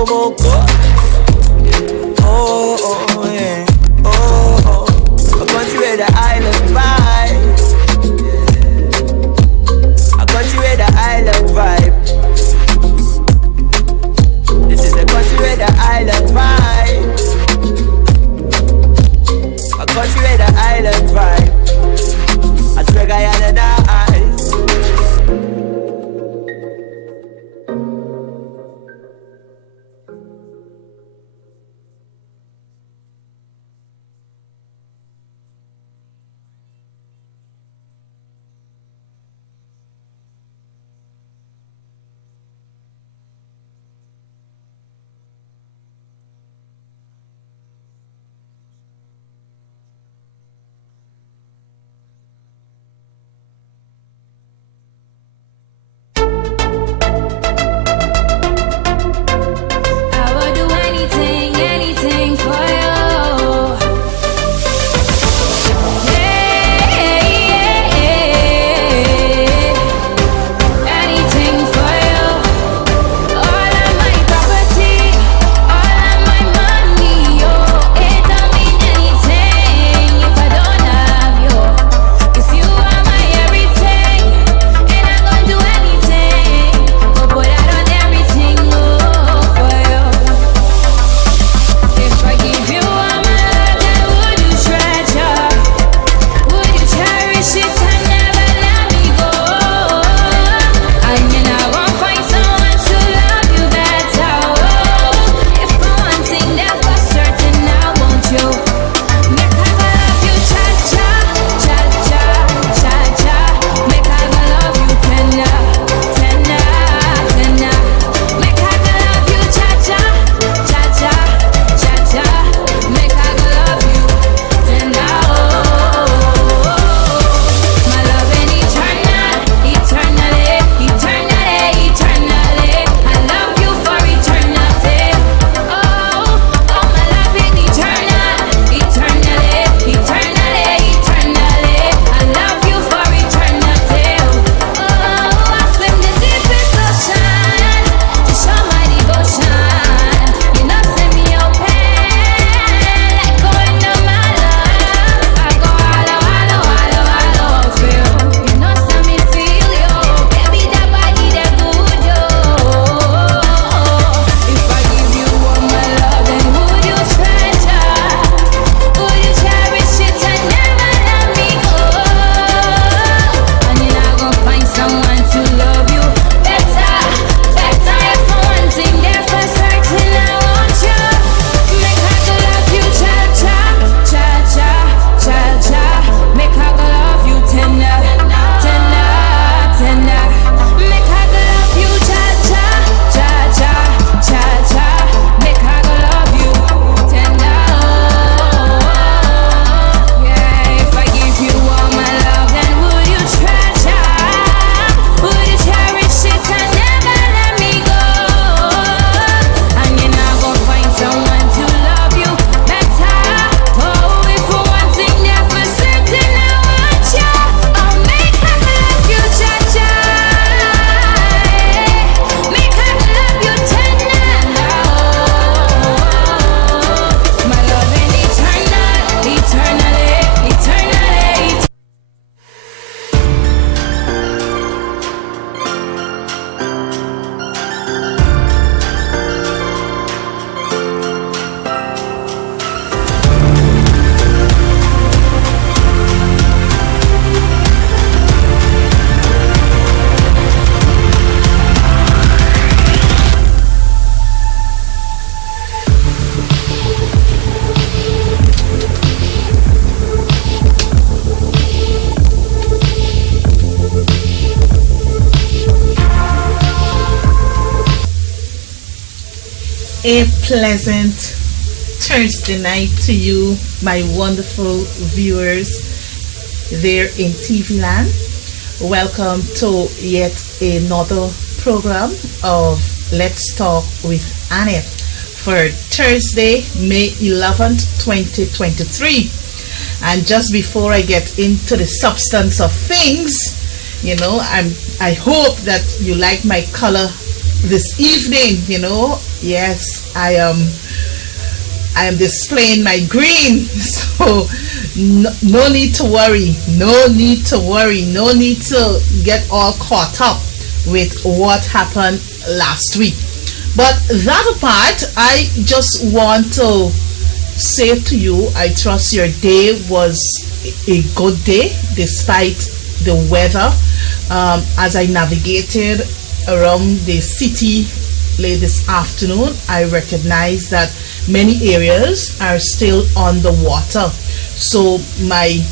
Komoko. Oh, oh, yeah. Oh, oh. A country where the island vibe. A country where the island vibe. This is a country where the island vibe. A country where the island vibe. I swear Guyana and eyes. A pleasant Thursday night to you, my wonderful viewers there in TV land. Welcome to yet another program of Let's Talk with Annette for Thursday, May 11th, 2023. And just before I get into the substance of things, you know, I hope that you like my color this evening, yes, I am displaying my green. So no need to worry, no need to get all caught up with what happened last week. But that apart, I just want to say to you, I trust your day was a good day despite the weather. As I navigated around the city late this afternoon, I recognize that many areas are still underwater. So my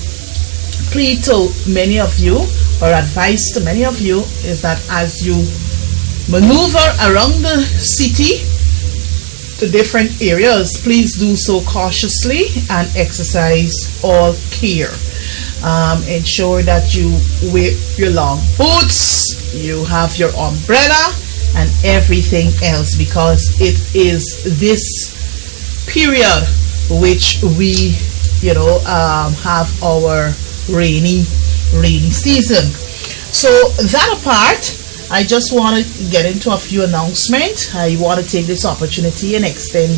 plea to many of you, or advice to many of you, is that as you maneuver around the city to different areas, please do so cautiously and exercise all care. Ensure that you wear your long boots, you have your umbrella and everything else, because it is this period which we have our rainy season. So that apart, I just want to get into a few announcements. I want to take this opportunity and extend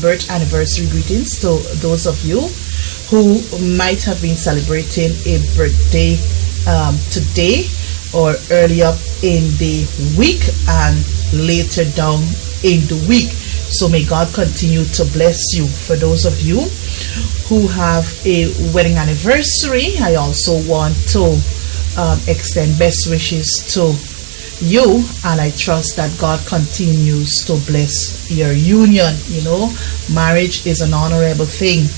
birth anniversary greetings to those of you who might have been celebrating a birthday today or earlier in the week and later down in the week. So may God continue to bless you. For those of you who have a wedding anniversary, I also want to extend best wishes to you, and I trust that God continues to bless your union. Marriage is an honorable thing.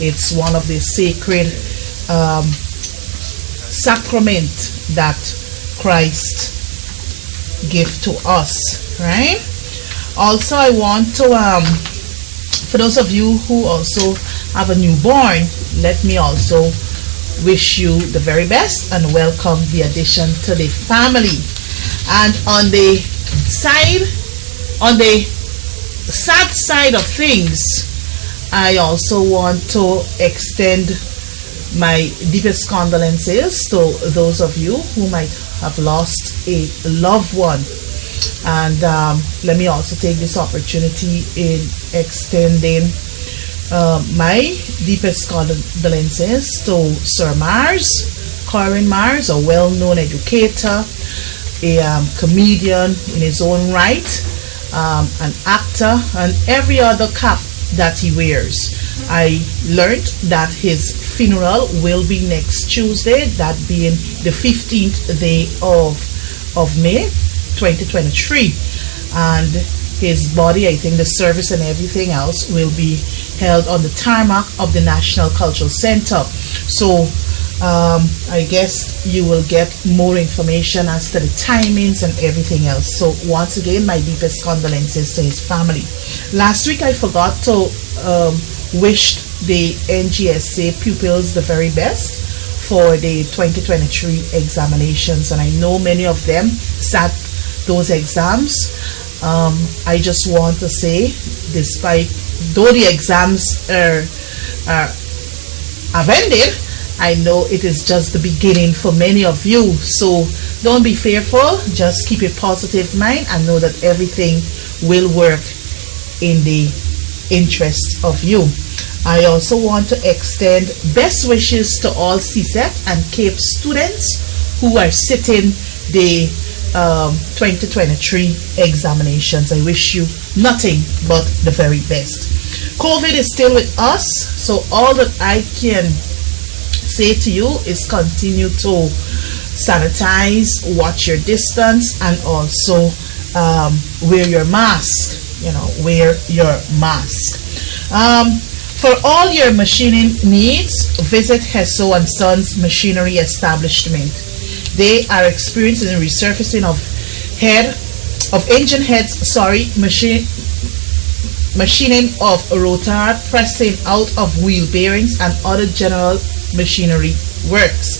It's one of the sacred sacrament that Christ gave to us, right? Also, I want to for those of you who also have a newborn, let me also wish you the very best and welcome the addition to the family. And on the sad side of things, I also want to extend my deepest condolences to those of you who might have lost a loved one. And let me also take this opportunity in extending my deepest condolences to Sir Mars, Corin Mars, a well-known educator, a comedian in his own right, an actor, and every other cap that he wears. I learned that his funeral will be next Tuesday, that being the 15th day of May 2023, and his body, I think the service and everything else, will be held on the tarmac of the National Cultural Center. So I guess you will get more information as to the timings and everything else. So once again, my deepest condolences to his family. Last week I forgot to wish the NGSA pupils the very best for the 2023 examinations, and I know many of them sat those exams. I just want to say, despite though the exams have ended, I know it is just the beginning for many of you. So don't be fearful, just keep a positive mind and know that everything will work in the interest of you. I also want to extend best wishes to all CSET and CAPE students who are sitting the 2023 examinations. I wish you nothing but the very best. COVID is still with us, so all that I can say to you is continue to sanitize, watch your distance, and also wear your mask. Wear your mask. For all your machining needs, visit Hesso and Sons Machinery Establishment. They are experienced in the resurfacing of engine heads, machining of rotor, pressing out of wheel bearings, and other general machinery works.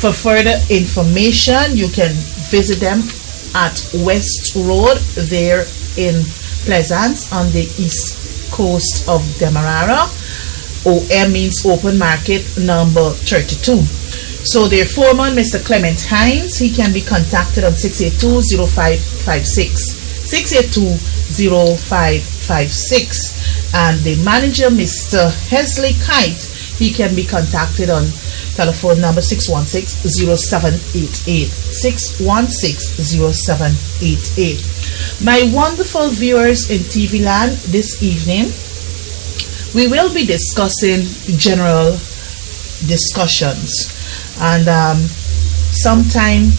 For further information, you can visit them at West Road there in Pleasance on the east coast of Demerara. OM means Open Market number 32. So their foreman, Mr. Clement Hines, he can be contacted on 682-0556. 6820556. And the manager, Mr. Hesley Kite, he can be contacted on telephone number 616-0788. 616-0788. My wonderful viewers in TV land, this evening we will be discussing general discussions, and sometime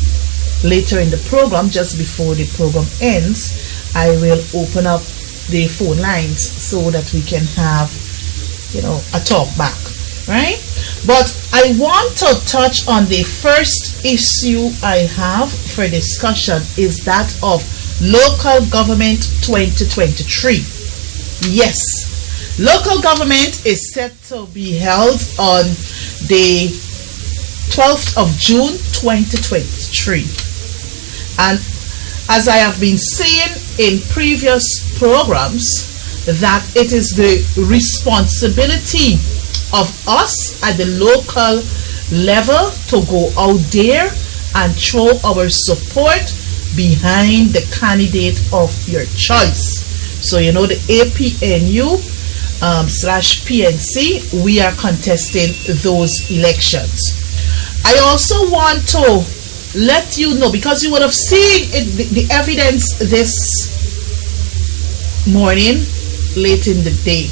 later in the program, just before the program ends, I will open up the phone lines so that we can have, a talk back, right? But I want to touch on the first issue I have for discussion, is that of local government 2023. Yes, local government is set to be held on the 12th of June 2023. And as I have been saying in previous programs, that it is the responsibility of us at the local level to go out there and throw our support behind the candidate of your choice. So the APNU /PNC, we are contesting those elections. I also want to let you know, because you would have seen the evidence this morning, late in the day.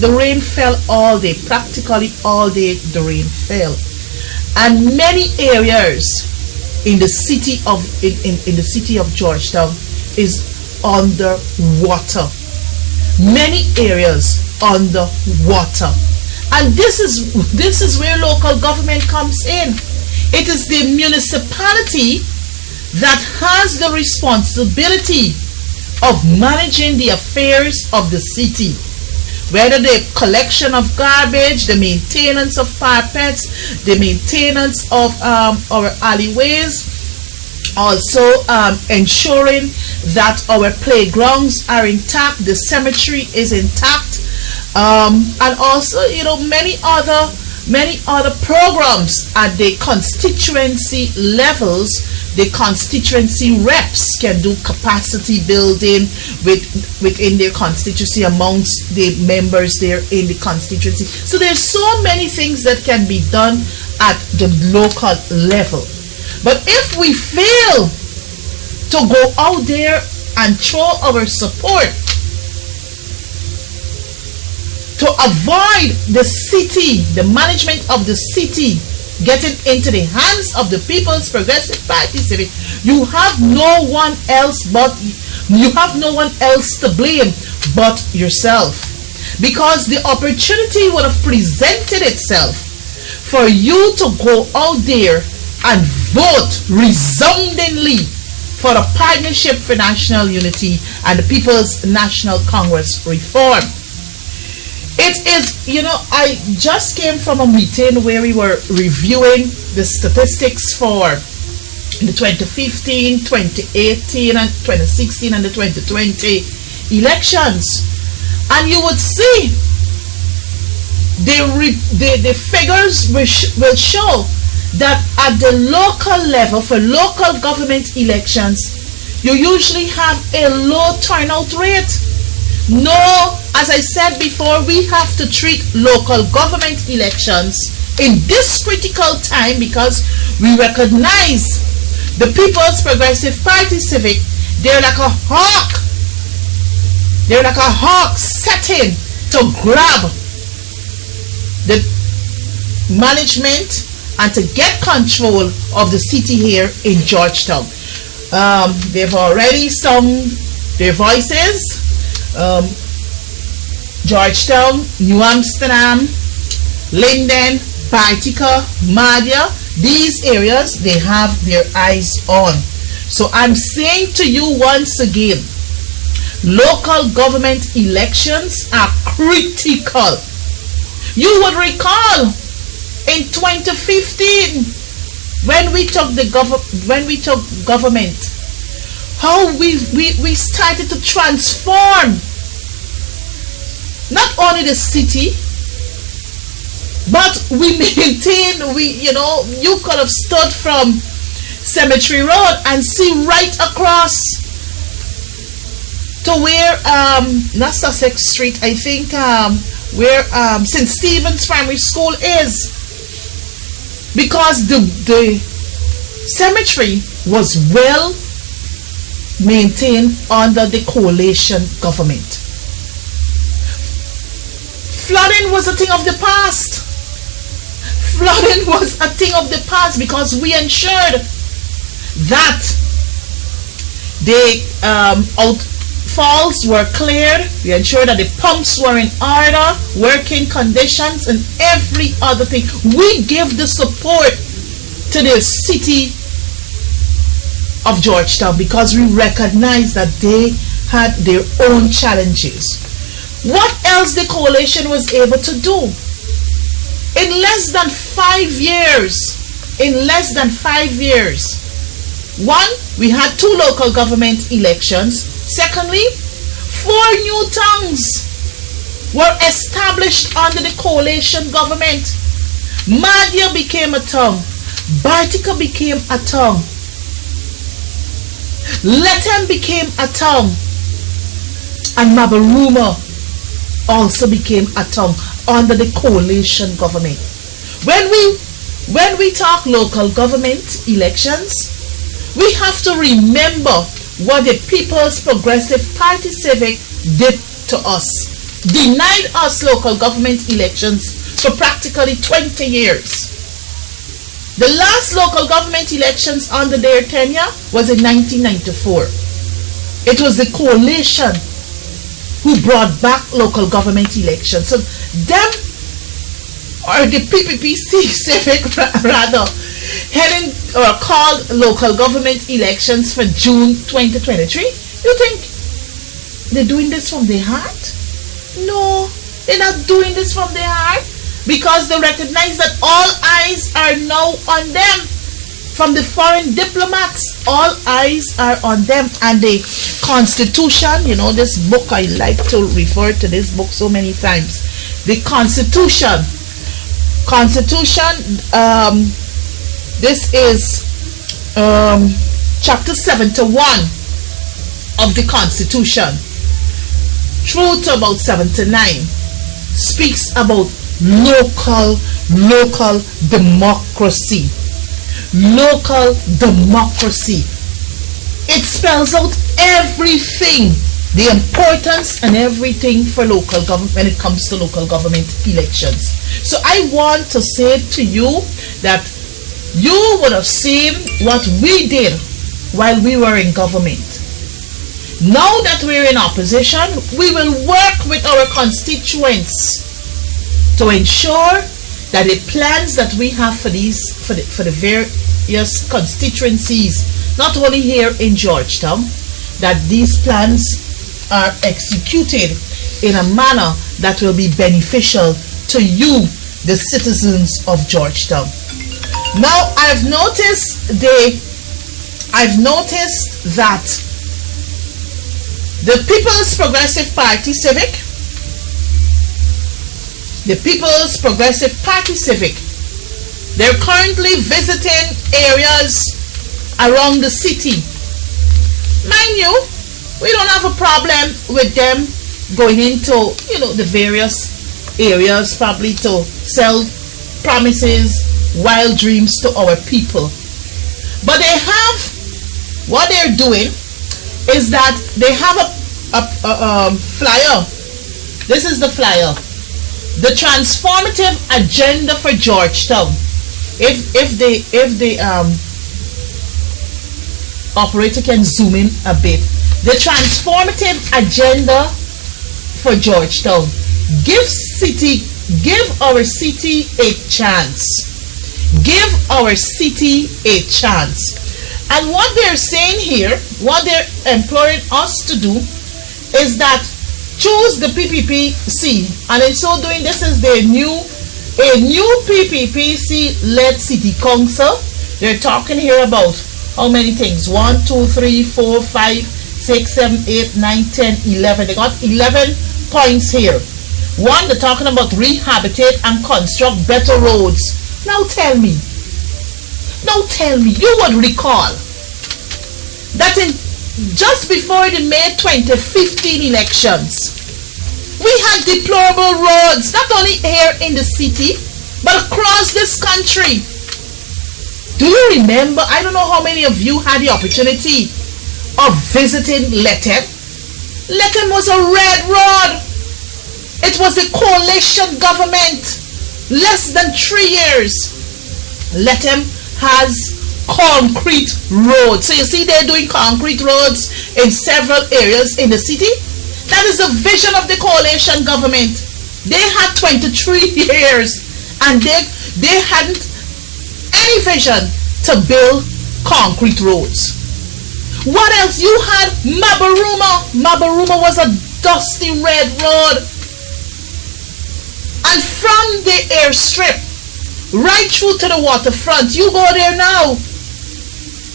The rain fell all day, practically all day the rain fell. And many areas in the city of Georgetown is under water. Many areas under water. And this is where local government comes in. It is the municipality that has the responsibility of managing the affairs of the city. Whether the collection of garbage, the maintenance of parapets, the maintenance of our alleyways, also ensuring that our playgrounds are intact, the cemetery is intact, and also many other programs at the constituency levels. The constituency reps can do capacity building within their constituency amongst the members there in the constituency. So there's so many things that can be done at the local level. But if we fail to go out there and throw our support to avoid the city, the management of the city, getting into the hands of the People's Progressive Party, you have no one else to blame but yourself, because the opportunity would have presented itself for you to go out there and vote resoundingly for a partnership for national unity and the People's National Congress reform. It is, I just came from a meeting where we were reviewing the statistics for the 2015, 2018, and 2016 and the 2020 elections. And you would see the figures will show that at the local level, for local government elections, you usually have a low turnout rate. No, as I said before, we have to treat local government elections in this critical time, because we recognize the People's Progressive Party Civic, they're like a hawk. They're like a hawk setting to grab the management and to get control of the city here in Georgetown. They've already sung their voices. Georgetown, New Amsterdam, Linden, Partica, Madia, these areas they have their eyes on. So I'm saying to you once again, local government elections are critical. You would recall in 2015 when we took government, how we started to transform not only the city, but we maintained, you could have stood from Cemetery Road and see right across to where not Sussex Street, I think where St. Stephen's Primary School is, because the cemetery was well maintained under the coalition government. Flooding was a thing of the past. Flooding was a thing of the past because we ensured that the outfalls were cleared. We ensured that the pumps were in order, working conditions, and every other thing. We give the support to the city of Georgetown because we recognize that they had their own challenges. What else the coalition was able to do? In less than 5 years, one, we had 2 local government elections. Secondly, 4 new towns were established under the coalition government. Madhya became a town. Bartika became a town. Lethem became a town. And Mabaruma also became a town under the coalition government. When we talk local government elections, we have to remember what the People's Progressive Party Civic did to us. Denied us local government elections for practically 20 years. The last local government elections under their tenure was in 1994. It was the coalition who brought back local government elections. So them, or the PPPC Civic rather, heading or called local government elections for June 2023. You think they're doing this from their heart? No, they're not doing this from their heart, because they recognize that all eyes are now on them. From the foreign diplomats, all eyes are on them. And the Constitution, you know, this book, I like to refer to this book so many times. The Constitution, this is chapter 71 of the Constitution through to about 79 speaks about local democracy. Local democracy. It spells out everything, the importance and everything for local government when it comes to local government elections. So I want to say to you that you would have seen what we did while we were in government. Now that we're in opposition, we will work with our constituents to ensure that the plans that we have for the various constituencies, not only here in Georgetown, that these plans are executed in a manner that will be beneficial to you, the citizens of Georgetown. Now, I've noticed that the People's Progressive Party Civic, they're currently visiting areas around the city. Mind you, we don't have a problem with them going into, the various areas, probably to sell promises, wild dreams to our people. But what they're doing is that they have a flyer. This is the flyer. The transformative agenda for Georgetown. If the operator can zoom in a bit. The transformative agenda for Georgetown. Give our city a chance. Give our city a chance. And what they're saying here, what they're imploring us to do, is that choose the PPPC, and in so doing, this is a new PPPC-led city council. They're talking here about how many things? 1, 2, 3, 4, 5, 6, 7, 8, 9, 10, 11. They got 11 points here. 1, they're talking about rehabilitate and construct better roads. Now tell me, you would recall that in just before the May 2015 elections, we had deplorable roads, not only here in the city, but across this country. Do you remember? I don't know how many of you had the opportunity of visiting Lethem. Lethem was a red road. It was a coalition government. Less than 3 years. Lethem has concrete roads. So you see they're doing concrete roads in several areas in the city. That is the vision of the coalition government. They had 23 years and they hadn't any vision to build concrete roads. What else? You had Mabaruma. Mabaruma was a dusty red road. And from the airstrip right through to the waterfront, you go there now.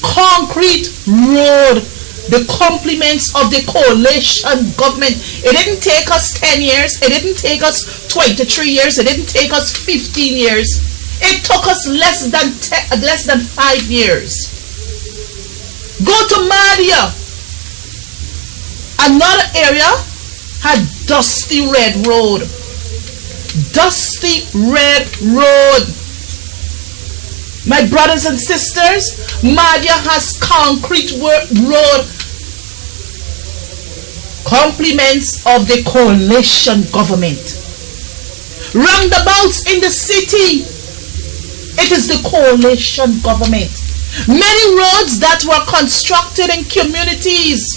Concrete road. The compliments of the coalition government. It didn't take us 10 years. It didn't take us 23 years. It didn't take us 15 years. It took us less than 5 years. Go to Madia. Another area had dusty red road. Dusty red road. My brothers and sisters, Madia has concrete road. Compliments of the coalition government. Roundabouts in the city. It is the coalition government. Many roads that were constructed in communities,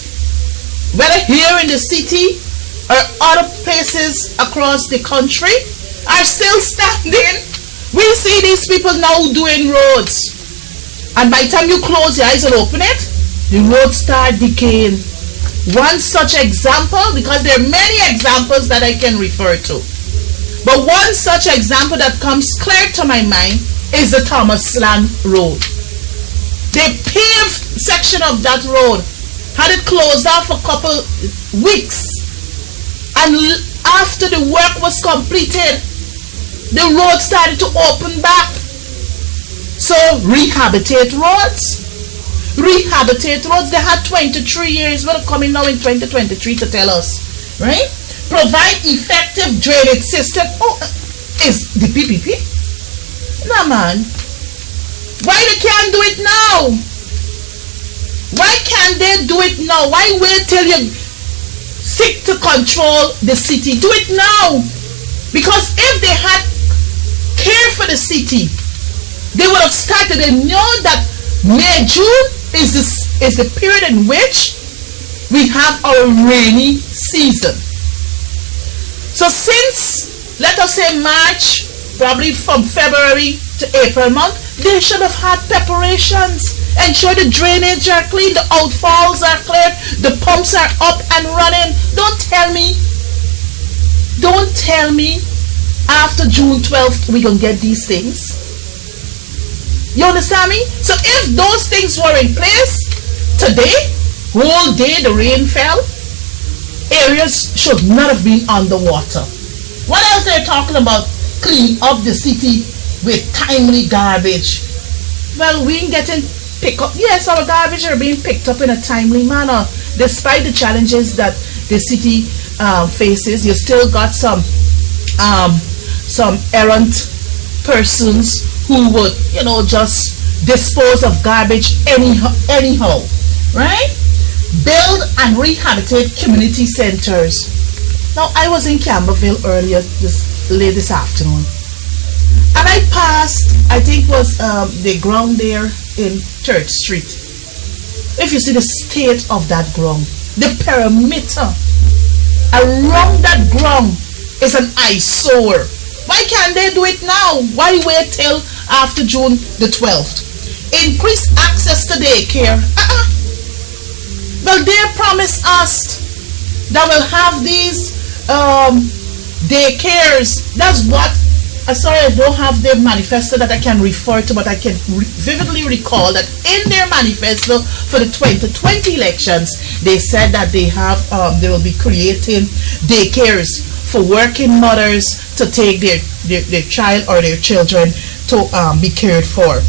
whether here in the city or other places across the country, are still standing. We see these people now doing roads. And by the time you close your eyes and open it, the roads start decaying. One such example, because there are many examples that I can refer to, but one such example that comes clear to my mind is the Thomas Land Road. The paved section of that road had it closed off a couple weeks, and after the work was completed, the road started to open back. So rehabilitate roads. Rehabilitate roads. They had 23 years. What are coming now in 2023 to tell us, right? Provide effective drainage system. Oh, is the PPP? Nah, man. Why they can't do it now? Why can't they do it now? Why wait till you seek to control the city? Do it now. Because if they had care for the city, they would have started. They know that May, June is the period in which we have our rainy season. So since, let us say March, probably from February to April month, they should have had preparations. Ensure the drainage are clean, the outfalls are cleared, the pumps are up and running. Don't tell me after June 12th we're going to get these things. You understand me? So if those things were in place today, whole day the rain fell, areas should not have been underwater. What else are you talking about? Clean up the city with timely garbage. Well, we ain't getting pick up. Yes, our garbage are being picked up in a timely manner. Despite the challenges that the city faces, you still got some errant persons who would, just dispose of garbage anyhow, right? Build and rehabilitate community centers. Now, I was in Camberville earlier late this afternoon, and I passed, I think was the ground there in Church Street. If you see the state of that ground, the perimeter around that ground is an eyesore. Why can't they do it now? Why wait till after June the 12th? Increase access to daycare. Well, they promised us that we'll have these daycares. That's what, sorry, I don't have their manifesto that I can refer to, but I can vividly recall that in their manifesto for the 2020 elections, they said that they will be creating daycares for working mothers to take their child or their children to be cared for.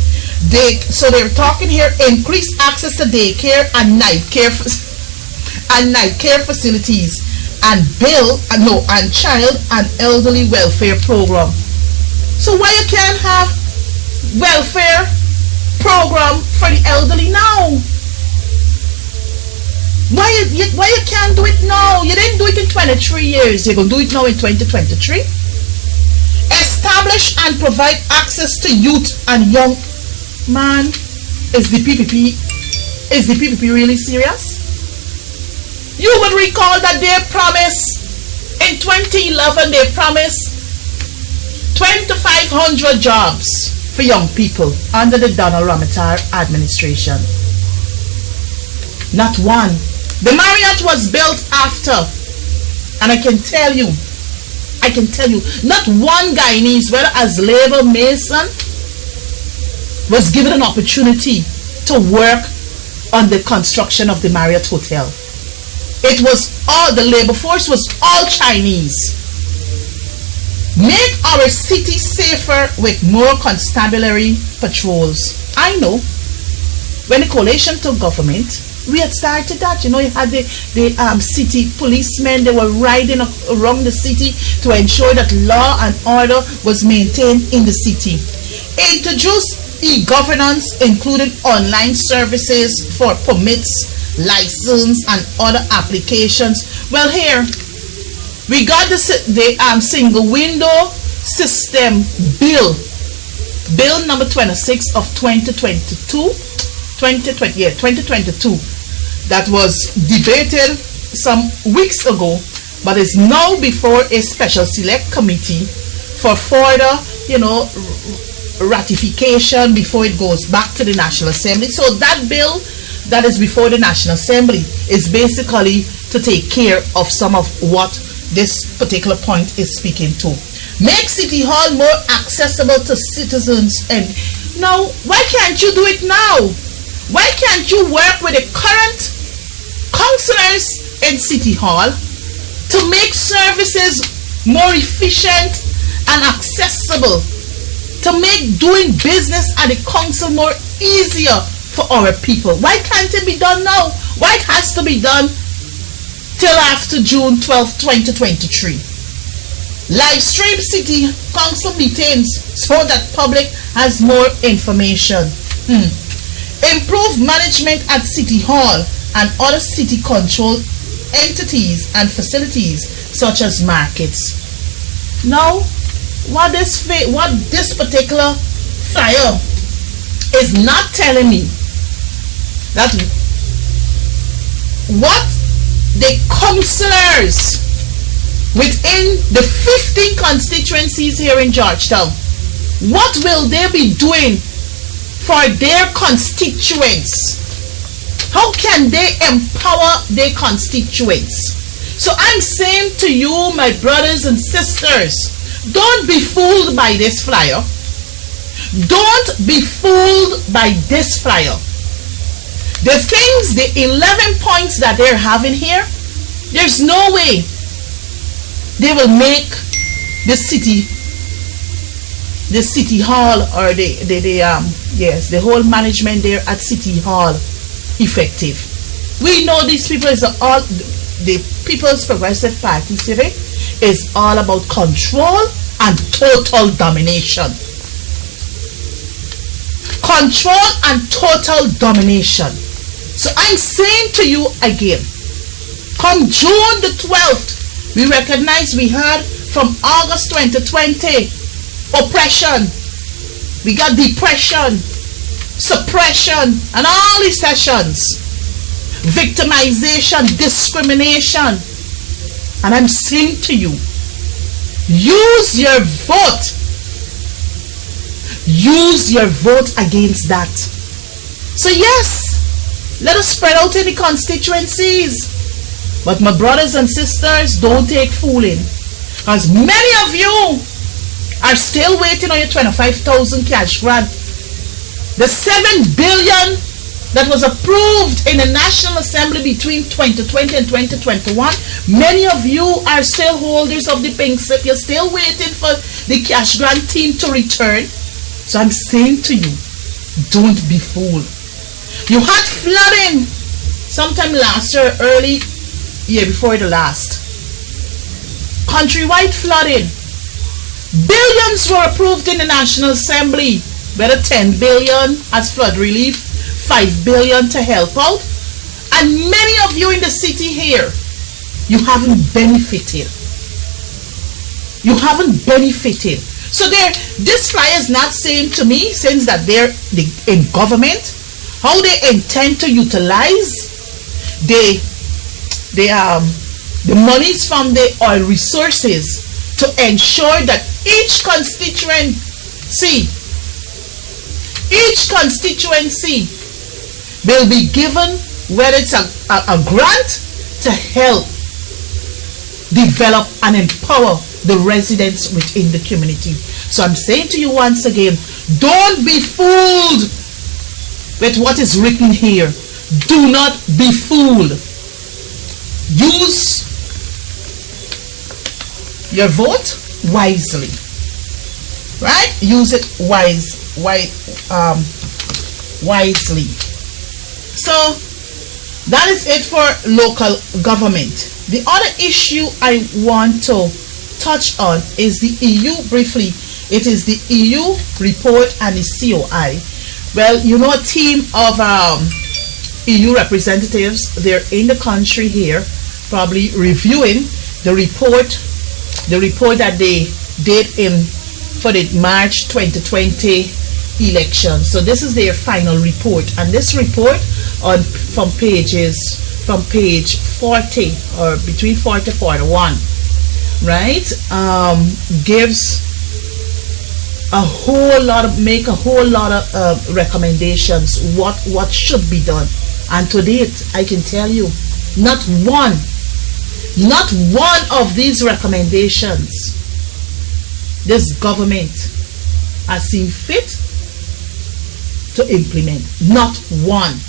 So they're talking here, increase access to daycare and night care facilities, and and child and elderly welfare program. So why you can't have welfare program for the elderly now? Why you can't do it now? You didn't do it in 23 years. You're going to do it now in 2023. Establish and provide access to youth and young. Man, is the PPP really serious? You would recall that they promised in 2011, they promised 2,500 jobs for young people under the Donald Ramatar administration. Not one. The Marriott was built after, and I can tell you, not one Guyanese, whether as labor mason, was given an opportunity to work on the construction of the Marriott Hotel. It was all, the labor force was all Chinese. Make our city safer with more constabulary patrols. I know, when the coalition took government, we had started that. You know, you had the city policemen. They were riding around the city to ensure that law and order was maintained in the city. Introduce e-governance, including online services for permits, license, and other applications. Well, here we got the single window system bill number 26 of 2022, that was debated some weeks ago, but is now before a special select committee for further, ratification before it goes back to the National Assembly. So that bill that is before the National Assembly is basically to take care of some of what this particular point is speaking to. Make City Hall more accessible to citizens. And now, why can't you do it now? Why can't you work with the current councillors in City Hall to make services more efficient and accessible, to make doing business at the council more easier for our people? Why can't it be done now? Why it has to be done till after June 12, 2023? Live stream city council meetings so that public has more information. Improve management at City Hall and other city controlled entities and facilities such as markets. Now, what this particular flyer is not telling me that what the councillors within the 15 constituencies here in Georgetown, what will they be doing for their constituents? How can they empower their constituents? So I'm saying to you, my brothers and sisters, don't be fooled by this flyer. Don't be fooled by this flyer. The things, the 11 points that they're having here, there's no way they will make the city hall or the whole management there at City Hall effective. We know these people is all, the People's Progressive Party Civic is all about control and total domination. Control and total domination. So I'm saying to you again, come June the 12th, we recognize we heard from August 2020 oppression, we got depression, suppression, and all these sessions, victimization, discrimination. And I'm saying to you, use your vote. Use your vote against that. So yes, let us spread out in the constituencies. But my brothers and sisters, don't take fooling. Because many of you are still waiting on your 25,000 cash grant. The 7 billion that was approved in the National Assembly between 2020 and 2021, many of you are still holders of the pink slip. You're still waiting for the cash grant team to return. So I'm saying to you, Don't be fooled. You had flooding sometime last year, early year before the last. Countrywide flooding. Billions were approved in the National Assembly. Whether 10 billion as flood relief, 5 billion to help out. And many of you in the city here, you haven't benefited. You haven't benefited. So this flyer is not saying to me, since that they're in government, how they intend to utilize the monies from the oil resources to ensure that each constituency will be given, whether it's a grant to help develop and empower the residents within the community. So I'm saying to you once again, don't be fooled with what is written here. Do not be fooled. Use your vote wisely, right? Use it wisely. So that is it for local government. The other issue I want to touch on is the EU briefly. It is the EU report and the COI. Well, you know, a team of EU representatives, they're in the country here, probably reviewing the report that they did for the March 2020 election. So this is their final report, and this report from page 40 or between 40 to 41, right, gives a whole lot of recommendations what should be done. And to date, I can tell you, not one of these recommendations this government has seen fit to implement. Not one.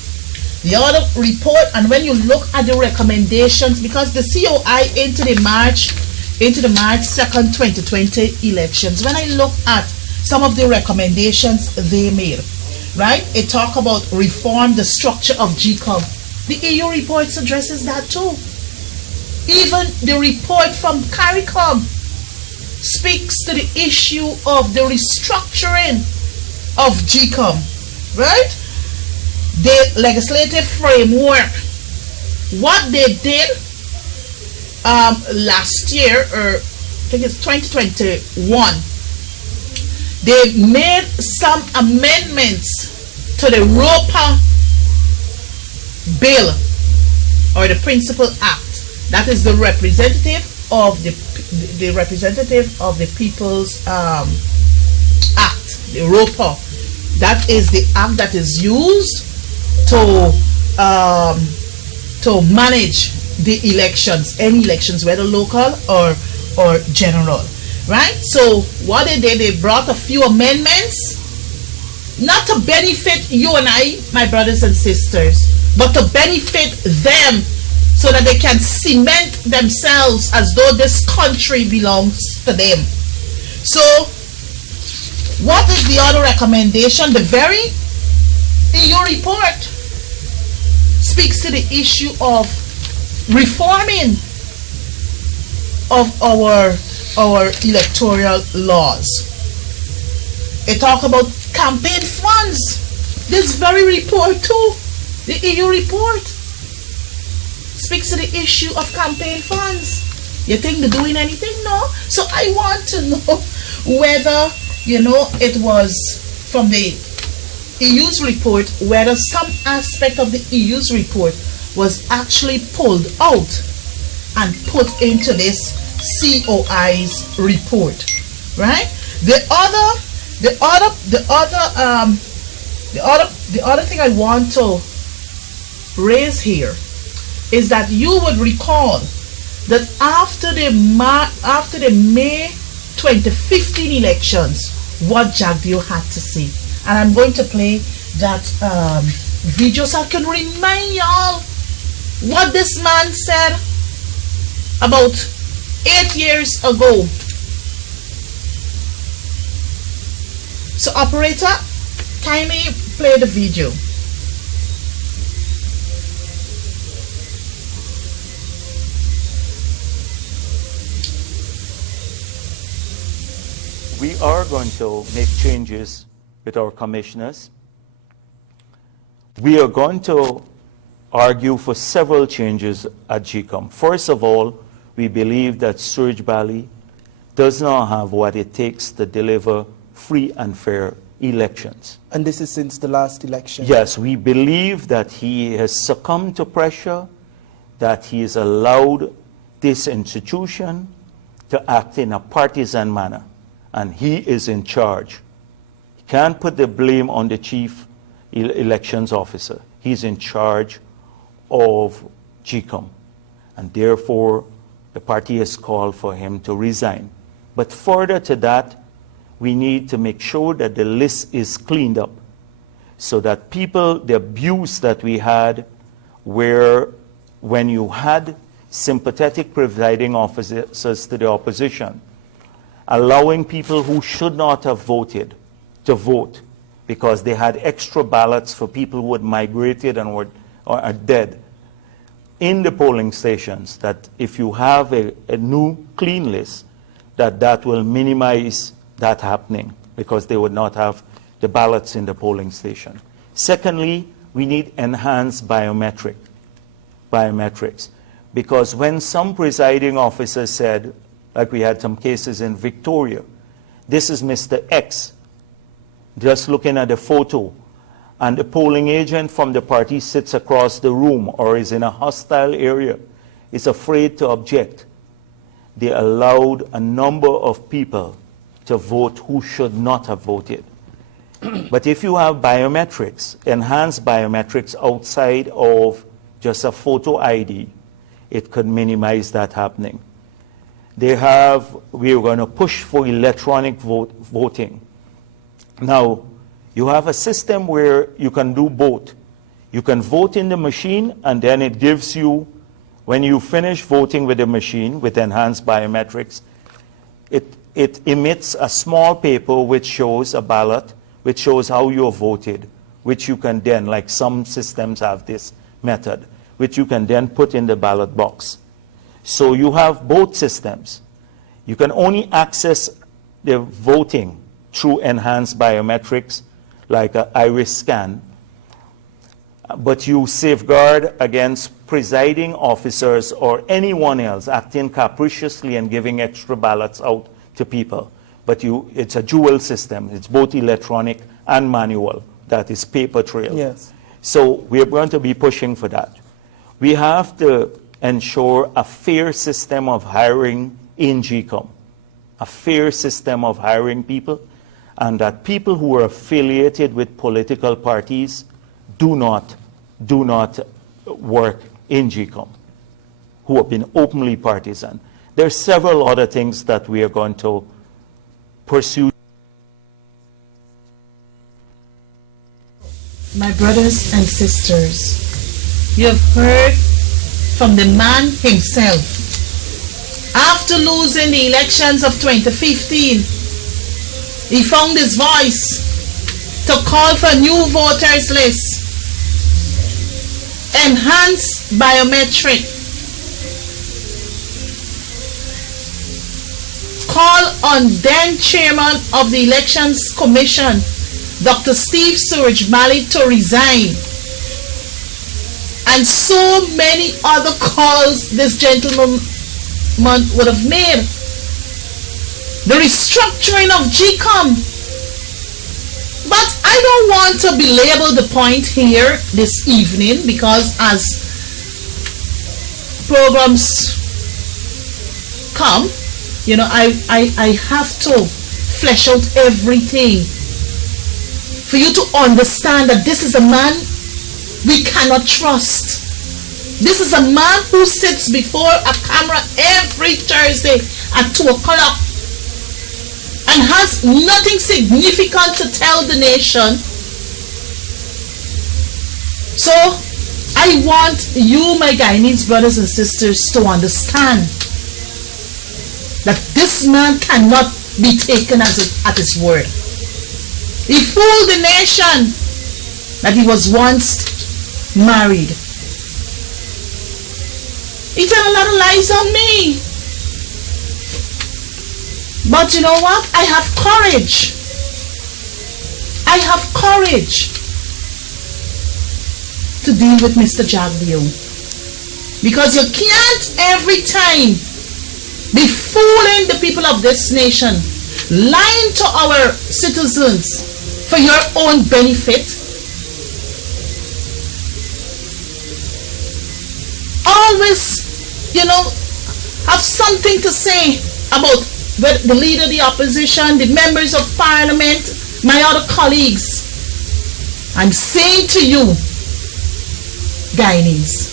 The other report, and when you look at the recommendations, because the COI into the March 2nd 2020 elections, when I look at some of the recommendations they made, right, it talk about reform the structure of GCOM. The EU reports addresses that too. Even the report from CARICOM speaks to the issue of the restructuring of GCOM, right? The legislative framework, what they did last year, or I think it's 2021, they made some amendments to the ROPA bill, or the Principal Act. That is the representative of the People's Act, the ROPA. That is the act that is used to manage the elections, any elections, whether local or general, right? So what they did, they brought a few amendments, not to benefit you and I, my brothers and sisters, but to benefit them, so that they can cement themselves as though this country belongs to them. So what is the other recommendation? The very EU report speaks to the issue of reforming of our electoral laws. It talks about campaign funds. This very report too, the EU report, speaks to the issue of campaign funds. You think they're doing anything? No. So I want to know whether, it was from the EU's report, whether some aspect of the EU's report was actually pulled out and put into this COI's report, right? The other thing I want to raise here is that you would recall that after the May 2015 elections, what Jack Dio had to say. And I'm going to play that video so I can remind y'all what this man said about 8 years ago. So operator, kindly play the video. We are going to make changes with our commissioners. We are going to argue for several changes at GCOM. First of all, we believe that Surge Valley does not have what it takes to deliver free and fair elections. And this is since the last election? Yes, we believe that he has succumbed to pressure, that he has allowed this institution to act in a partisan manner, and he is in charge. He can't put the blame on the chief elections officer. He's in charge of GCOM, and therefore the party has called for him to resign. But further to that, we need to make sure that the list is cleaned up so that people, the abuse that we had, where when you had sympathetic presiding officers to the opposition, allowing people who should not have voted to vote because they had extra ballots for people who had migrated and were or are dead in the polling stations, that if you have a new clean list, that will minimize that happening because they would not have the ballots in the polling station. Secondly, we need enhanced biometrics, because when some presiding officers said, like we had some cases in Victoria, this is Mr. X, just looking at the photo, and the polling agent from the party sits across the room or is in a hostile area, is afraid to object. They allowed a number of people to vote who should not have voted. But if you have biometrics, enhanced biometrics outside of just a photo ID, it could minimize that happening. We are going to push for electronic voting. Now, you have a system where you can do both. You can vote in the machine, and then it gives you, when you finish voting with the machine with enhanced biometrics, it emits a small paper which shows a ballot, which shows how you have voted, which you can then, like some systems have this method, which you can then put in the ballot box. So you have both systems. You can only access the voting through enhanced biometrics, like an iris scan, but you safeguard against presiding officers or anyone else acting capriciously and giving extra ballots out to people. But it's a dual system. It's both electronic and manual. That is paper trail. Yes. So we're going to be pushing for that. We have to ensure a fair system of hiring in GCOM, a fair system of hiring people, and that people who are affiliated with political parties do not work in GCOM, who have been openly partisan. There are several other things that we are going to pursue. My brothers and sisters, you have heard from the man himself. After losing the elections of 2015, he found his voice to call for a new voters list, enhanced biometric, call on then chairman of the Elections Commission, Dr. Steve Surge Malley, to resign, and so many other calls this gentleman would have made. The restructuring of GCOM. But I don't want to belabor the point here this evening, because as programs come, you know, I have to flesh out everything for you to understand that this is a man we cannot trust. This is a man who sits before a camera every Thursday at 2 o'clock and has nothing significant to tell the nation. So I want you, my Guyanese brothers and sisters, to understand that this man cannot be taken at his word. He fooled the nation that he was once married. He tell a lot of lies on me. But you know what? I have courage. I have courage to deal with Mr. Jagdeo. Because you can't every time be fooling the people of this nation, lying to our citizens for your own benefit. Always, have something to say about the leader of the opposition, the members of parliament, my other colleagues. I'm saying to you, Guyanese,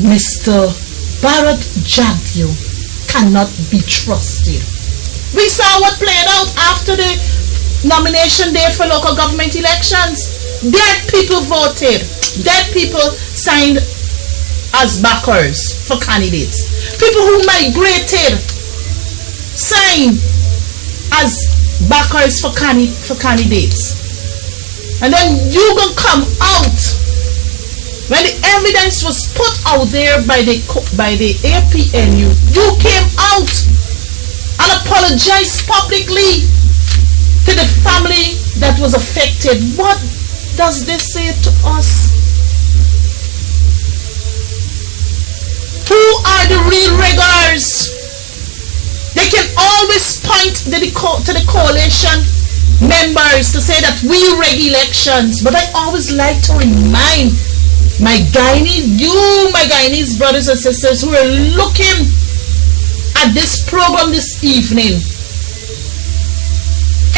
Mr. Bharat Jagdeo cannot be trusted. We saw what played out after the nomination day for local government elections. Dead people voted. Dead people signed as backers for candidates. People who migrated signed as backers for candidates. And then you gonna come out when the evidence was put out there by the APNU. You came out and apologized publicly to the family that was affected. What does this say to us? Who are the real riggers? They can always point to the coalition members to say that we rig elections. But I always like to remind my Guyanese brothers and sisters who are looking at this program this evening.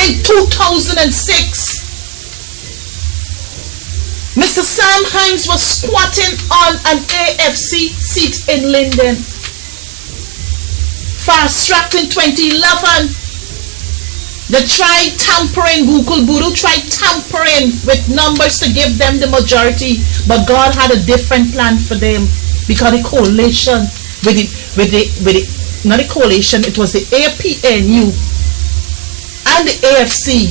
In 2006, Mr. Sam Hines was squatting on an AFC seat in Linden. Fast-tracked in 2011. They tried tampering, Google Voodoo tried tampering with numbers to give them the majority, but God had a different plan for them because the coalition not a coalition, it was the APNU and the AFC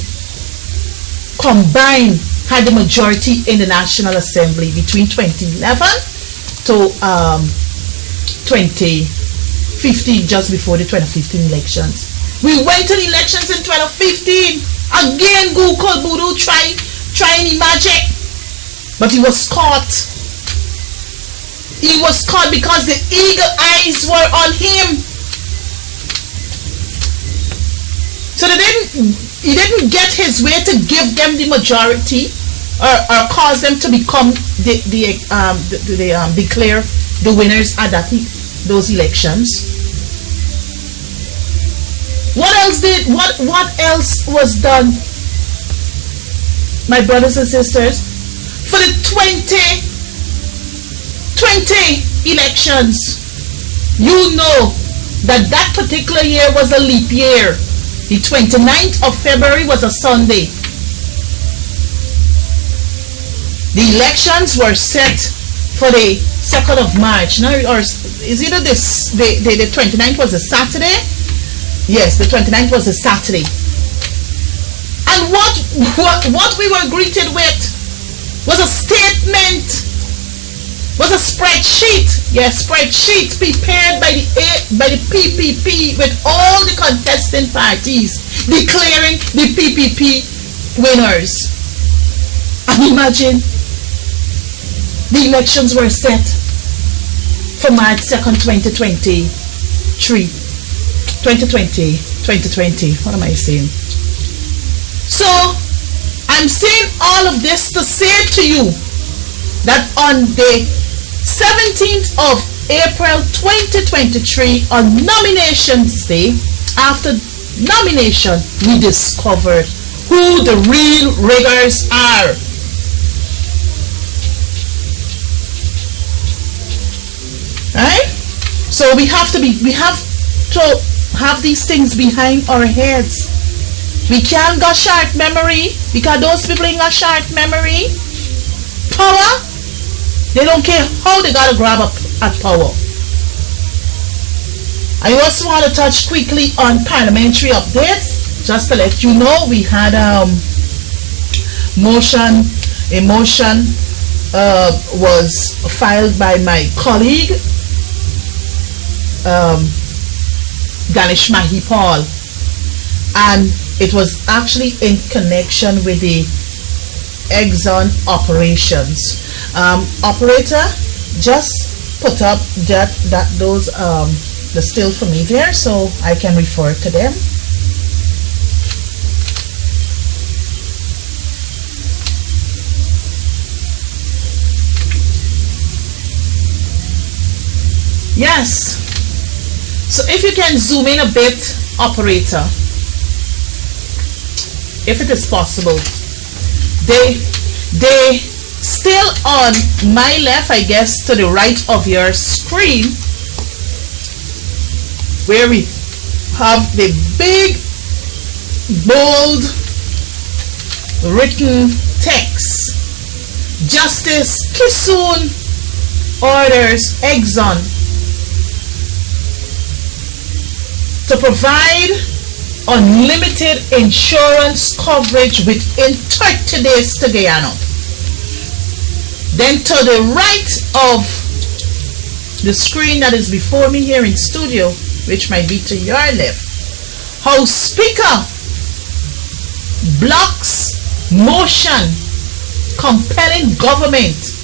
combined had the majority in the National Assembly between 2011 to 2015, just before the 2015 elections. We went to the elections in 2015. Again, Google Voodoo trying magic. But he was caught. He was caught because the eagle eyes were on him. So he didn't get his way to give them the majority or cause them to become declare the winners at those elections. What else was done, my brothers and sisters, for the 2020 elections? You know that particular year was a leap year. The 29th of February was a Sunday. The elections were set for the 2nd of March. Now, or is either the 29th was a Saturday? Yes, the 29th was a Saturday. And what we were greeted with was a statement, was a spreadsheet. Yes, spreadsheet prepared by the PPP with all the contesting parties declaring the PPP winners. And imagine, the elections were set for March 2nd, 2020. What am I saying? So I'm saying all of this to say to you that on the 17th of April 2023, on nominations day, after nomination, we discovered who the real riggers are. Right? So we have to have these things behind our heads. We can't go short memory because those people ain't got short memory. Power, they don't care how they gotta grab up at power. I also want to touch quickly on parliamentary updates, just to let you know we had motion A motion was filed by my colleague, Ganesh Mahipal, and it was actually in connection with the Exxon operations. Operator, just put up those the still for me there so I can refer to them. Yes. So if you can zoom in a bit, operator, if it is possible. They still on my left, I guess, to the right of your screen, where we have the big, bold, written text. Justice Kisun orders Exxon to provide unlimited insurance coverage within 30 days to Guyana. Then to the right of the screen that is before me here in studio, which might be to your left, House Speaker blocks motion compelling government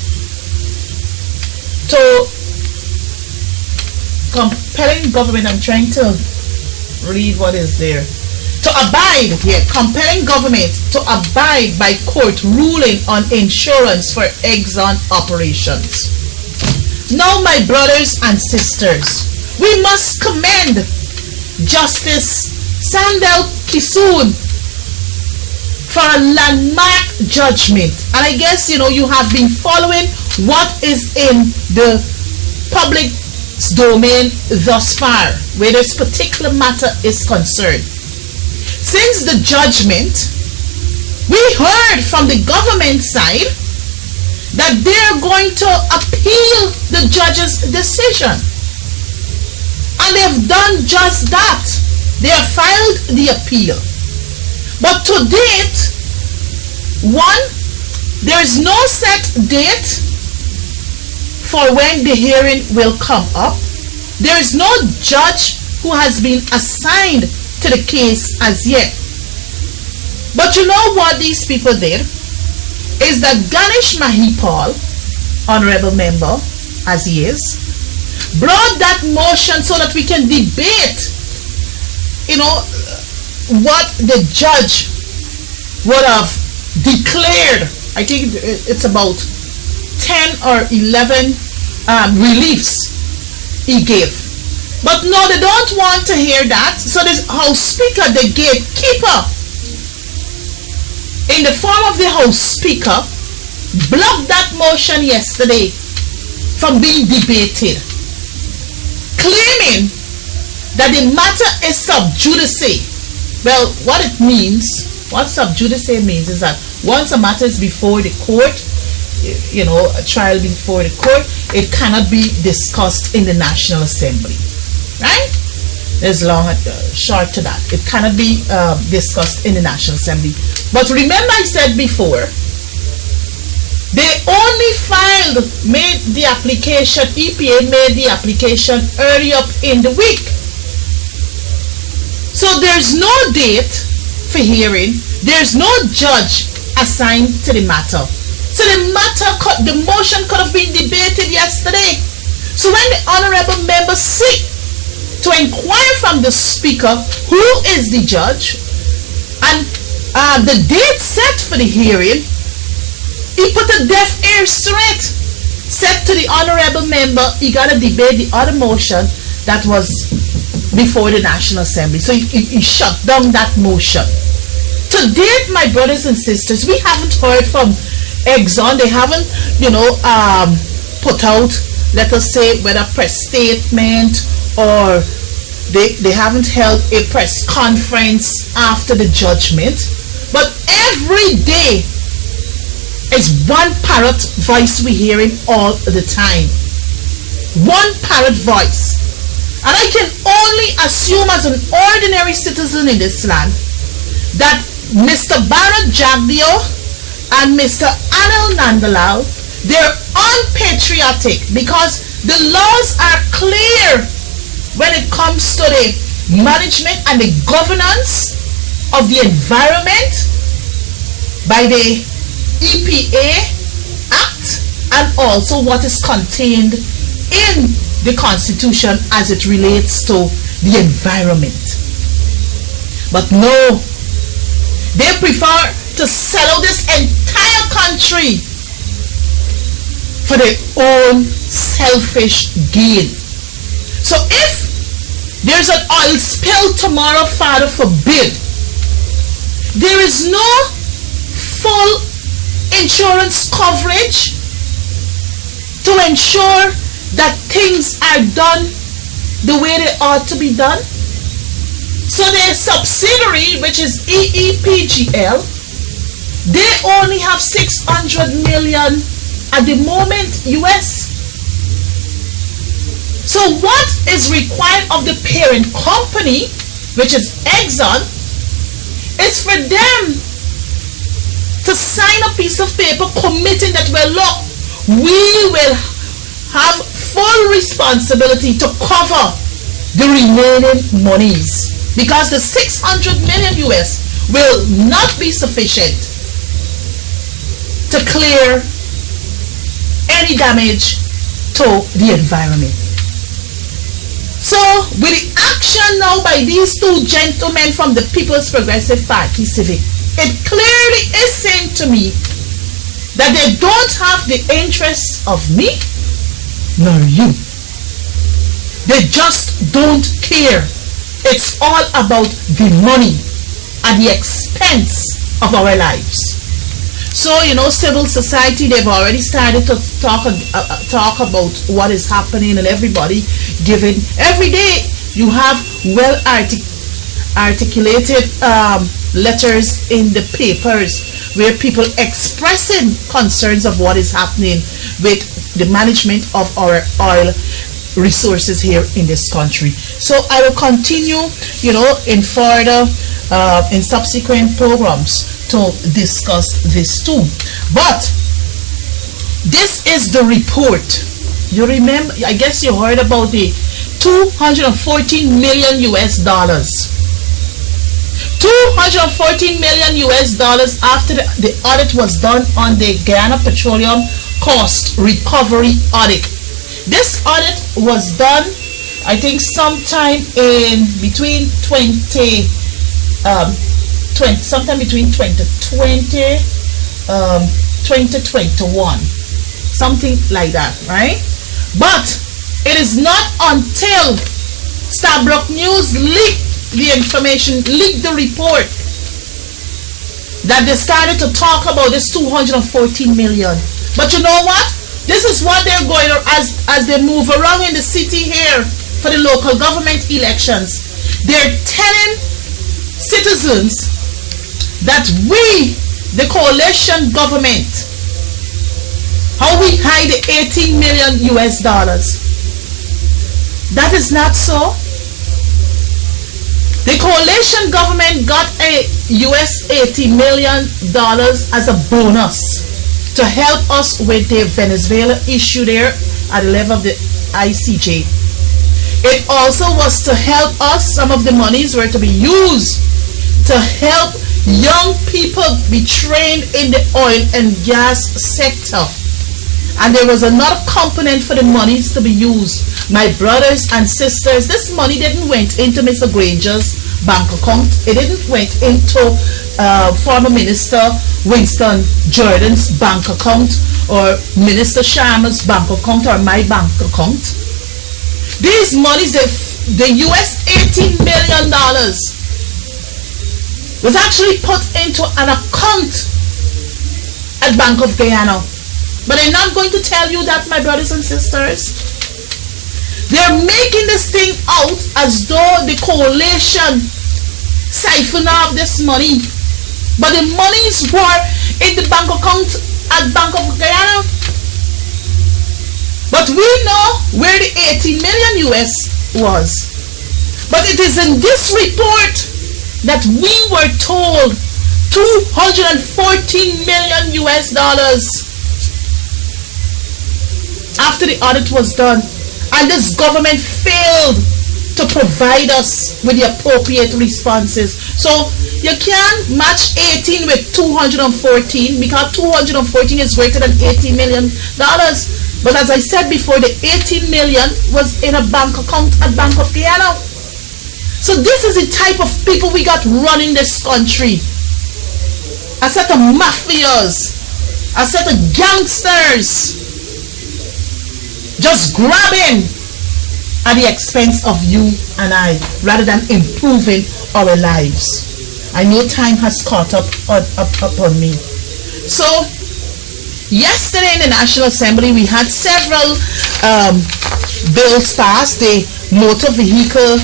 I'm trying to read what is there. Compelling government to abide by court ruling on insurance for Exxon operations. Now, my brothers and sisters, we must commend Justice Sandel Kisun for a landmark judgment. And I guess, you have been following what is in the public domain thus far, where this particular matter is concerned. Since the judgment, we heard from the government side that they're going to appeal the judge's decision. And they've done just that. They have filed the appeal. But to date, one, there is no set date for when the hearing will come up. There is no judge who has been assigned to the case as yet. But you know what these people did? Is that Ganesh Mahipal, honorable member as he is, brought that motion so that we can debate, what the judge would have declared. I think it's about 10 or 11 reliefs he gave. But no, they don't want to hear that. So the House Speaker, the gatekeeper, in the form of the House Speaker, blocked that motion yesterday from being debated, claiming that the matter is sub judice. Well, what sub judice means is that once a matter is before the court, a trial before the court, it cannot be discussed in the National Assembly. Right? There's long and short to that. It cannot be discussed in the National Assembly. But remember I said before, they only made the application, EPA made the application early up in the week. So there's no date for hearing. There's no judge assigned to the matter. So the motion could have been debated yesterday. So when the honorable member seek to inquire from the speaker who is the judge and the date set for the hearing, he put a deaf ear straight, said to the honorable member he got to debate the other motion that was before the National Assembly. So he shut down that motion. To date, my brothers and sisters, we haven't heard from Exxon. They haven't, put out, let us say, whether press statement or they haven't held a press conference after the judgment. But every day is one parrot voice we hearing all the time. One parrot voice. And I can only assume as an ordinary citizen in this land that Mr. Barrett Jagdeo and Mr. Anil Nandalal, they're unpatriotic because the laws are clear when it comes to the management and the governance of the environment by the EPA Act, and also what is contained in the Constitution as it relates to the environment. But no, they prefer to sell out this entire country for their own selfish gain. So if there's an oil spill tomorrow, Father forbid, there is no full insurance coverage to ensure that things are done the way they ought to be done. So their subsidiary, which is EEPGL, they only have 600 million at the moment US. So what is required of the parent company, which is Exxon, is for them to sign a piece of paper committing that, well, look, we will have full responsibility to cover the remaining monies, because the 600 million US will not be sufficient to clear any damage to the environment. So with the action now by these two gentlemen from the People's Progressive Party Civic, it clearly is saying to me that they don't have the interests of me nor you. They just don't care. It's all about the money at the expense of our lives. So, you know, civil society, they've already started to talk about what is happening, and everybody giving, every day you have well articulated letters in the papers where people expressing concerns of what is happening with the management of our oil resources here in this country. So I will continue, you know, in further, in subsequent programs to discuss this too. But this is the report. You remember, I guess you heard about the 214 million US dollars. 214 million US dollars after the audit was done on the Guyana Petroleum Cost Recovery Audit. This audit was done, I think, sometime in between 2020, sometime between 2020, 2021, something like that, right? But it is not until Stabrook News leaked the information, leaked the report, that they started to talk about this 214 million. But you know what? This is what they're going on as they move around in the city here for the local government elections. They're telling citizens that we, the coalition government, how we hide the 18 million US dollars. That is not so. The coalition government got a US $80 million as a bonus to help us with the Venezuela issue there at the level of the ICJ. It also was to help us, some of the monies were to be used to help young people be trained in the oil and gas sector. And there was another component for the monies to be used. My brothers and sisters, this money didn't went into Mr. Granger's bank account. It didn't went into former Minister Winston Jordan's bank account, or Minister Sharma's bank account, or my bank account. These monies, the US $18 million was actually put into an account at Bank of Guyana. But I'm not going to tell you that, my brothers and sisters. They're making this thing out as though the coalition siphoned off this money. But the monies were in the bank account at Bank of Guyana. But we know where the 18 million US was. But it is in this report that we were told $214 million US dollars after the audit was done, and this government failed to provide us with the appropriate responses. So you can't match 18 with 214 because 214 is greater than $18 million. But as I said before, the 18 million was in a bank account at Bank of Guyana. So this is the type of people we got running this country. A set of mafias, a set of gangsters, just grabbing at the expense of you and I, rather than improving our lives. I know time has caught up on me. So yesterday in the National Assembly, we had several bills passed. The Motor Vehicle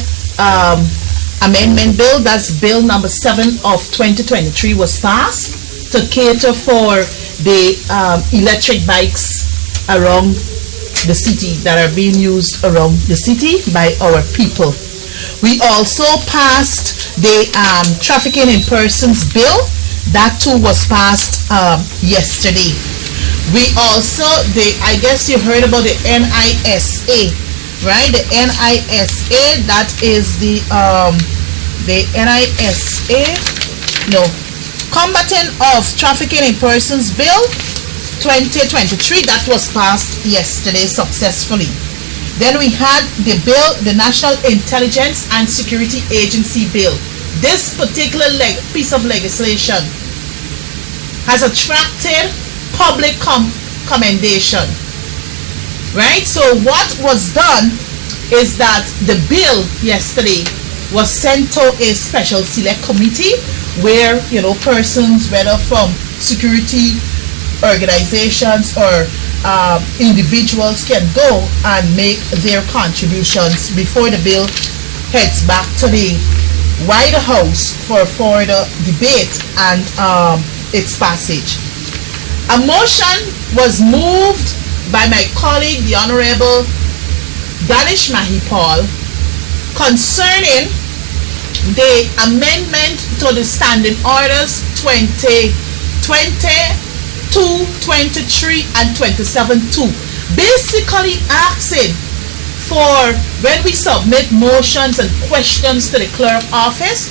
Amendment Bill, that's Bill number 7 of 2023, was passed to cater for the electric bikes around the city that are being used around the city by our people. We also passed the Trafficking in Persons Bill. That too was passed yesterday. We also, I guess you heard about the NISA, right? The NISA, that is the NISA, no, Combating of Trafficking in Persons Bill 2023, that was passed yesterday successfully. Then we had the bill, the National Intelligence and Security Agency Bill. This particular piece of legislation has attracted public commendation, right? So what was done is that the bill yesterday was sent to a special select committee where, you know, persons, whether from security organizations or individuals, can go and make their contributions before the bill heads back to the White House for further debate and its passage. A motion was moved by my colleague, the Honorable Danish Mahipal, concerning the amendment to the Standing Orders 2020, 23 and 27-2, basically asking for, when we submit motions and questions to the clerk office,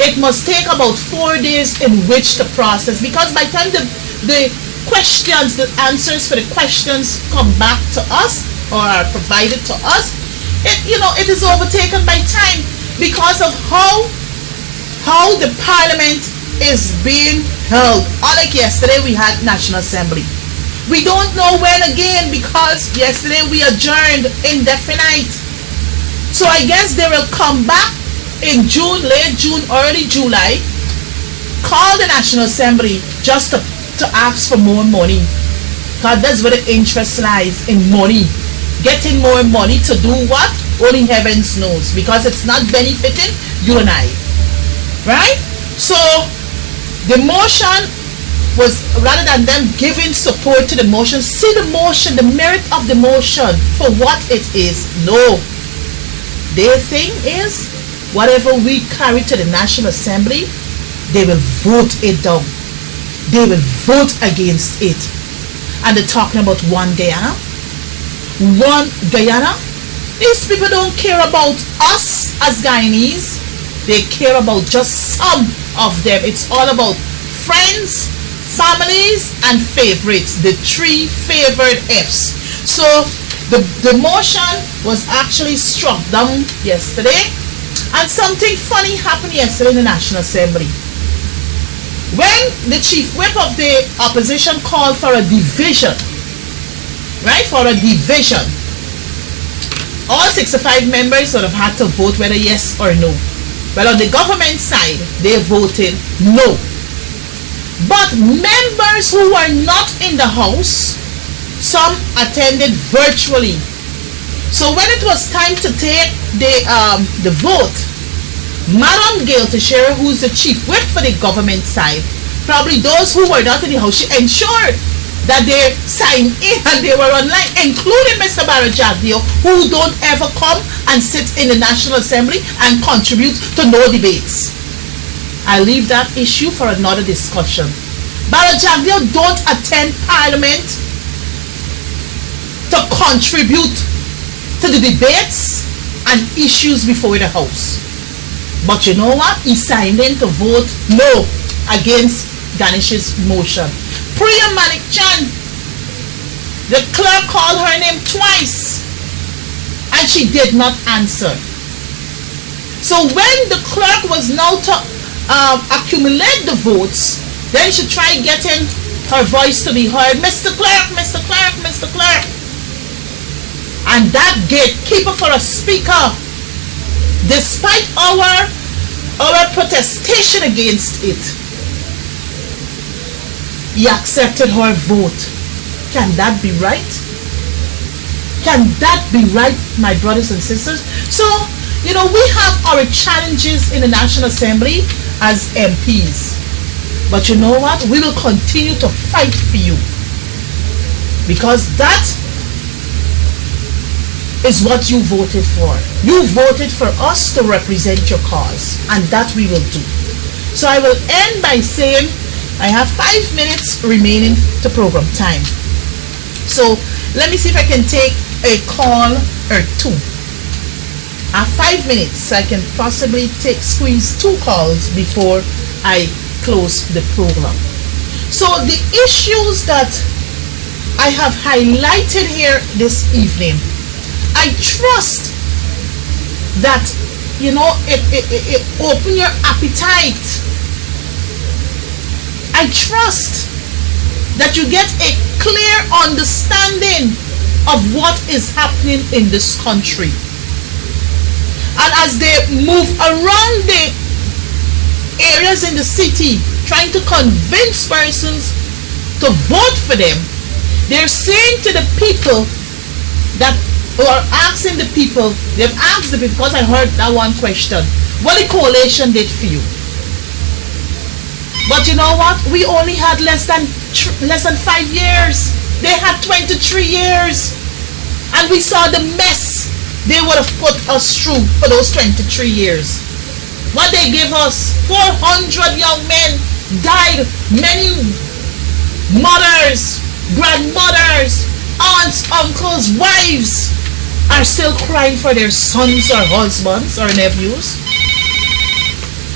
it must take about 4 days in which to process, because by the time the questions, the answers for the questions come back to us or are provided to us, it is overtaken by time because of how the parliament is being held. Unlike yesterday, we had National Assembly. We don't know when again, because yesterday we adjourned indefinite. So I guess they will come back in June, late June, early July, call the National Assembly just to ask for more money. God, that's where the interest lies, in money. Getting more money to do what? Only heavens knows, because it's not benefiting you and I. Right? So the motion was, rather than them giving support to the motion, see the motion, the merit of the motion for what it is. No. Their thing is, whatever we carry to the National Assembly, they will vote it down. They will vote against it. And they're talking about one Guyana. One Guyana. These people don't care about us as Guyanese. They care about just some of them. It's all about friends, families, and favorites. The 3 favored Fs. So the motion was actually struck down yesterday. And something funny happened yesterday in the National Assembly. When the chief whip of the opposition called for a division, right, for a division, all 65 members would have had to vote whether yes or no. Well, on the government side, they voted no. But members who were not in the House, some attended virtually. So when it was time to take the vote, Madam Gail Teixeira, who's the chief whip for the government side, probably those who were not in the House, she ensured that they signed in and they were online, including Mr. Barajagdio, who don't ever come and sit in the National Assembly and contribute to no debates. I leave that issue for another discussion. Barajaglia don't attend Parliament to contribute to the debates and issues before the House. But you know what? He signed in to vote no against Ganesh's motion. Priya Manik-Chan, the clerk called her name twice and she did not answer. So when the clerk was now to accumulate the votes, then she tried getting her voice to be heard. Mr. Clerk, Mr. Clerk, Mr. Clerk. And that gatekeeper for a speaker, despite our protestation against it, he accepted her vote. Can that be right? Can that be right, my brothers and sisters? So, you know, we have our challenges in the National Assembly as MPs. But you know what? We will continue to fight for you. Because that is what you voted for. You voted for us to represent your cause. And that we will do. So I will end by saying I have 5 minutes remaining to program time. So let me see if I can take a call or two. I have 5 minutes, so I can possibly squeeze 2 calls before I close the program. So the issues that I have highlighted here this evening, I trust that, you know, it open your appetite. I trust that you get a clear understanding of what is happening in this country. And as they move around the areas in the city trying to convince persons to vote for them, they're saying to the people that, or asking the people, they've asked the people, because I heard that one question, what the coalition did for you. But you know what? We only had less than 5 years. They had 23 years. And we saw the mess they would have put us through for those 23 years. What they gave us, 400 young men died. Many mothers, grandmothers, aunts, uncles, wives are still crying for their sons or husbands or nephews.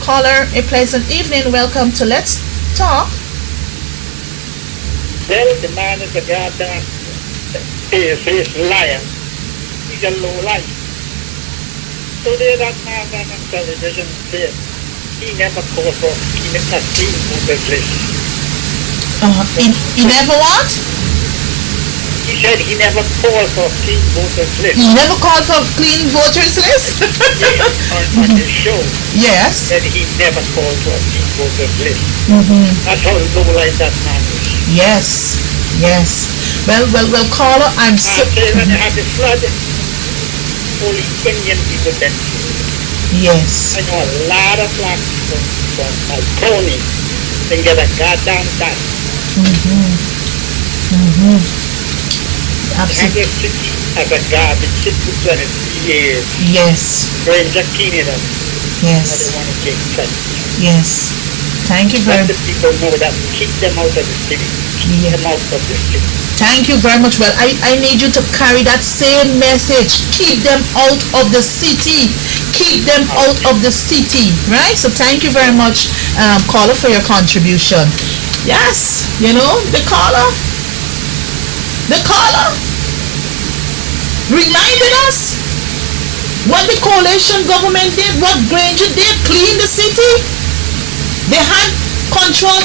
Caller, a pleasant evening. Welcome to Let's Talk. Well, the man is a goddamn face liar. He's a low life. Today that man on television said he never called for a clean voters list. He never what? He said he never called for clean voters list. He never called for clean voters list? Yes, on the show. Yes. Said he never called for clean voters list. That's how low life that man is. Yes, yes. Well, caller, I'm so... When they had the flood, only Indian people then. Yes. I know a lot of black people from my county can get a goddamn dime. Absolutely. Kansas City has a garbage city for 23 years. Yes. Ranger Canada. Yes. I don't want to take credit. Yes. Thank you very Let the people know that. Keep them out of the city. Keep them out of the city. Thank you very much. Well, I need you to carry that same message. Keep them out of the city. Keep them out of the city. Right? So thank you very much, caller, for your contribution. Yes, you know, the caller reminded us what the coalition government did, what Granger did, clean the city. They had control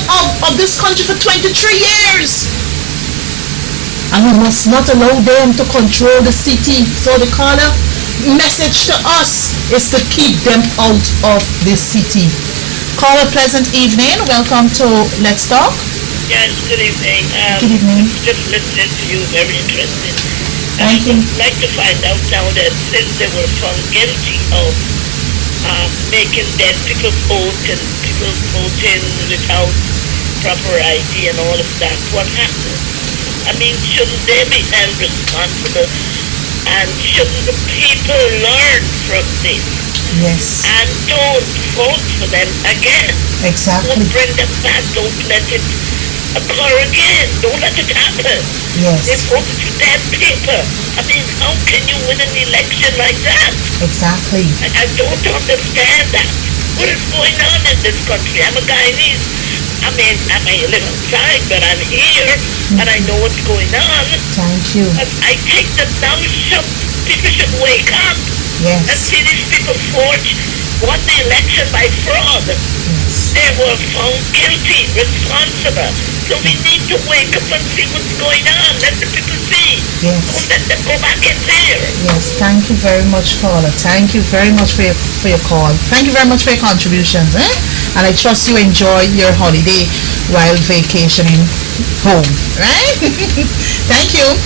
of this country for 23 years. And we must not allow them to control the city. So the caller message to us is to keep them out of the city. Caller, pleasant evening. Welcome to Let's Talk. Yes, good evening. Good evening. Just listening to you, very interesting. Thank you. I'd like to find out now that since they were found guilty of making dead people vote and people voting without proper ID and all of that, what happened? I mean, shouldn't they be held responsible? And shouldn't the people learn from this? Yes. And don't vote for them again. Exactly. Don't bring them back. Don't let it occur again. Don't let it happen. Yes. They voted for dead paper. I mean, how can you win an election like that? Exactly. I don't understand that. What is going on in this country? I'm a Guyanese. I mean, I may live outside, but I'm here, and I know what's going on. Thank you. But I think that now people should wake up and Yes. see these people won the election by fraud. Yes. They were found guilty, responsible. So we need to wake up and see what's going on. Let the people see. Yes. Don't let them go back in there. Yes, thank you very much, caller. Thank you very much for your call. Thank you very much for your contributions. And I trust you enjoy your holiday while vacationing home. Right? Thank you.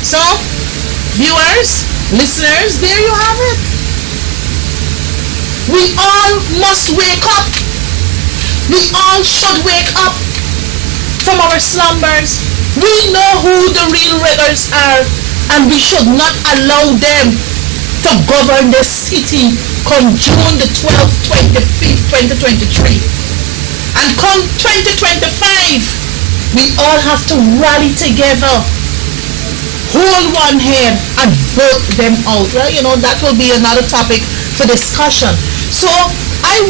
So, viewers, listeners, there you have it. We all must wake up. We all should wake up from our slumbers. We know who the real rebels are, and we should not allow them to govern the city come June the 12th, 25th, 2023. And come 2025, we all have to rally together, hold one hand, and vote them out. Well, that will be another topic for discussion. So I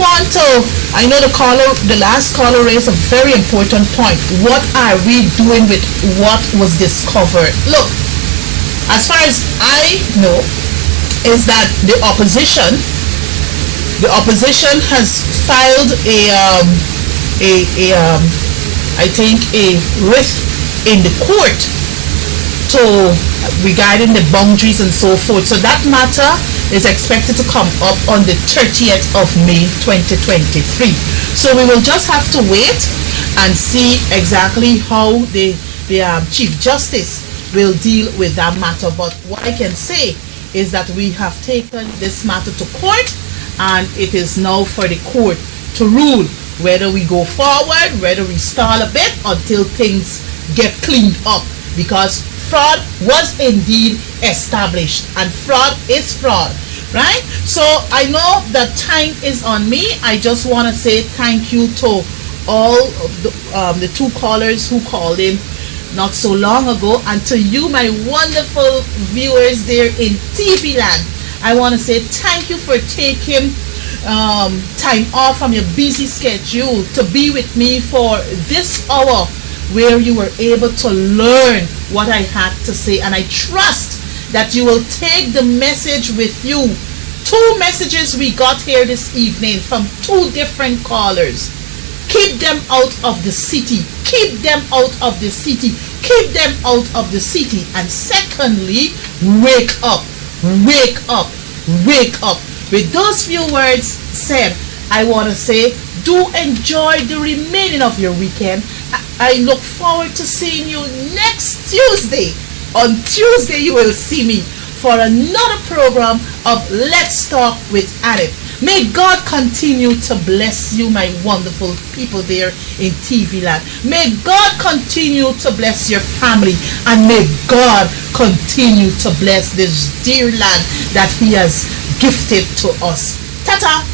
know the last caller raised a very important point. What are we doing with what was discovered? Look, as far as I know, is that the opposition has filed I think a writ in the court regarding the boundaries and so forth. So that matter is expected to come up on the 30th of May 2023. So we will just have to wait and see exactly how the Chief Justice will deal with that matter. But what I can say is that we have taken this matter to court, and it is now for the court to rule whether we go forward, whether we stall a bit until things get cleaned up, because fraud was indeed established, and fraud is fraud, right? So I know that time is on me. I just want to say thank you to all of the two callers who called in not so long ago, and to you, my wonderful viewers there in TV land. I want to say thank you for taking time off from your busy schedule to be with me for this hour, where you were able to learn what I had to say. And I trust that you will take the message with you. 2 messages we got here this evening from 2 different callers. Keep them out of the city. Keep them out of the city. Keep them out of the city. And secondly, wake up. Wake up. Wake up. With those few words said, I want to say, do enjoy the remaining of your weekend. I look forward to seeing you next Tuesday. On Tuesday, you will see me for another program of Let's Talk with Annette. May God continue to bless you, my wonderful people there in TV land. May God continue to bless your family, and may God continue to bless this dear land that He has gifted to us. Ta-ta!